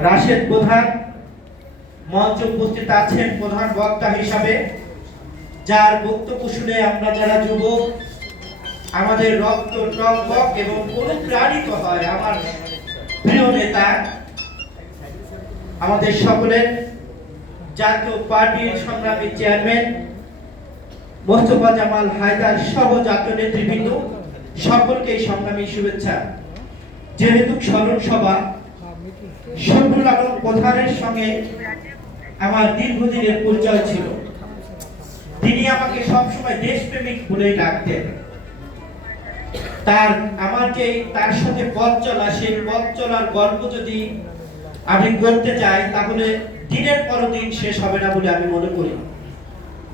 রাশেদ প্রধান মঞ্চে উপস্থিত আছেন প্রধান বক্তা হিসাবে, যার বক্তব্য শুনে আমরা যারা যুবক আমাদের রক্ত টকবক এবং অনুপ্রাণিত হয় আমার প্রিয় নেতা, আমাদের সকলের জাতীয় পার্টির সংগ্রামী চেয়ারম্যান মোস্তফা জামাল হায়দার সহ জাতীয় নেতৃবৃন্দ সকলকে সংগ্রামী শুভেচ্ছা। যেহেতু স্মরণ সভা শফিউল আলম প্রধানের সঙ্গে আমার দীর্ঘদিনের পরিচয় ছিল, তিনি আমাকে সবসময় দেশপ্রেমিক বলেই ডাকতেন। আমার যে তার সাথে পথ চলা, সেই পথ চলার গল্প যদি আমি করতে চাই তাহলে দিনের পর দিন শেষ হবে না বলে আমি মনে করি।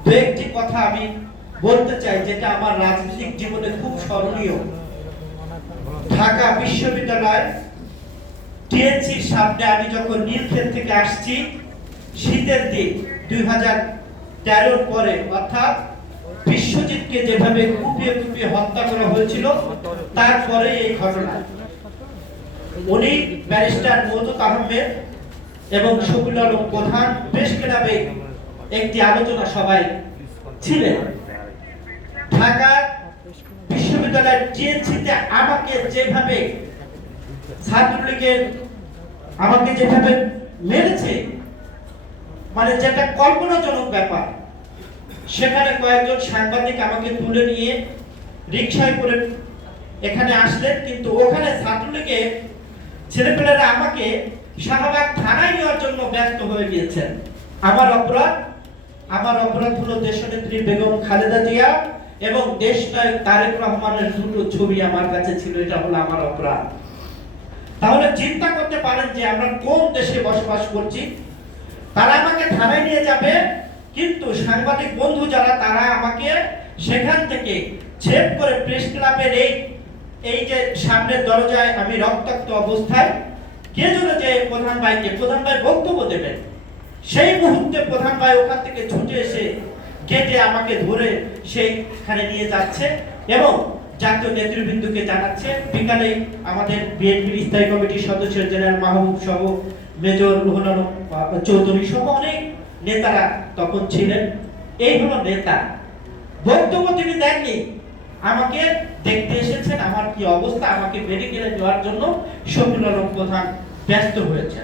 দু একটি কথা আমি বলতে চাই যেটা আমার রাজনৈতিক জীবনে খুব স্মরণীয়। ঢাকা বিশ্ববিদ্যালয় টিএনসির সামনে আমি যখন নীলক্ষেত থেকে আসছি শীতের দিন 2013 পরে, অর্থাৎ বিশ্বজিৎকে যেভাবে কুপিয়ে কুপিয়ে হত্যা করা হয়েছিল তারপরে এই ঘটনা। উনি ব্যারিস্টার মওদুদ আহমেদ এবং শফিউল আলম প্রধান প্রেস ক্লাবে একটি আলোচনা সভায় ছিলেন। ঢাকা বিশ্ববিদ্যালয়ের টিএনসিতে আমাকে যেভাবে ছাত্রলীগের আমাকে যেভাবে মেরেছে, মানে যেটা কল্পনাজনক ব্যাপার। সেখানে কয়েকজন সাংবাদিক আমাকে তুলে নিয়ে রিকশায় করে এখানে আসলেন, কিন্তু ওখানে ছাত্রলীগের ছেলেপেলেরা আমাকে শাহবাগ থানায় নেওয়ার জন্য ব্যস্ত হয়ে গিয়েছেন। আমার অপরাধ হলো দেশনেত্রী বেগম খালেদা জিয়া এবং দেশনায়ক তারেক রহমানের দুটো ছবি আমার কাছে ছিল, এটা হলো আমার অপরাধ। তাহলে চিন্তা করতে পারেন যে আমরা কোন দেশে বসবাস করছি। তারা আমাকে থানায় নিয়ে যাবে, কিন্তু সাংবাদিক বন্ধু যারা তারা আমাকে সেখান থেকে ছেপ করে প্রেস ক্লাবের এই যে সামনের দরজায় আমি রক্তাক্ত অবস্থায় কে যেন যে প্রধান ভাই বক্তব্য দেবেন, সেই মুহূর্তে প্রধান ভাই ওখান থেকে ছুটে এসে গেটে আমাকে ধরে সেইখানে নিয়ে যাচ্ছে এবং জাতীয় নেতৃবৃন্দকে জানাচ্ছে। বিকালে আমাদের বিএনপির স্থায়ী কমিটির সদস্য জেনারেল মাহবুব সহ মেজর রুহুল আলম চৌধুরী সহ অনেক নেতারা তখন ছিলেন। এই হলো নেতা। বক্তব্য তিনি দেননি, আমাকে দেখতে এসেছেন আমার কি অবস্থা, আমাকে মেডিকেলে নেওয়ার জন্য শফিউল আলম প্রধান ব্যস্ত হয়েছে।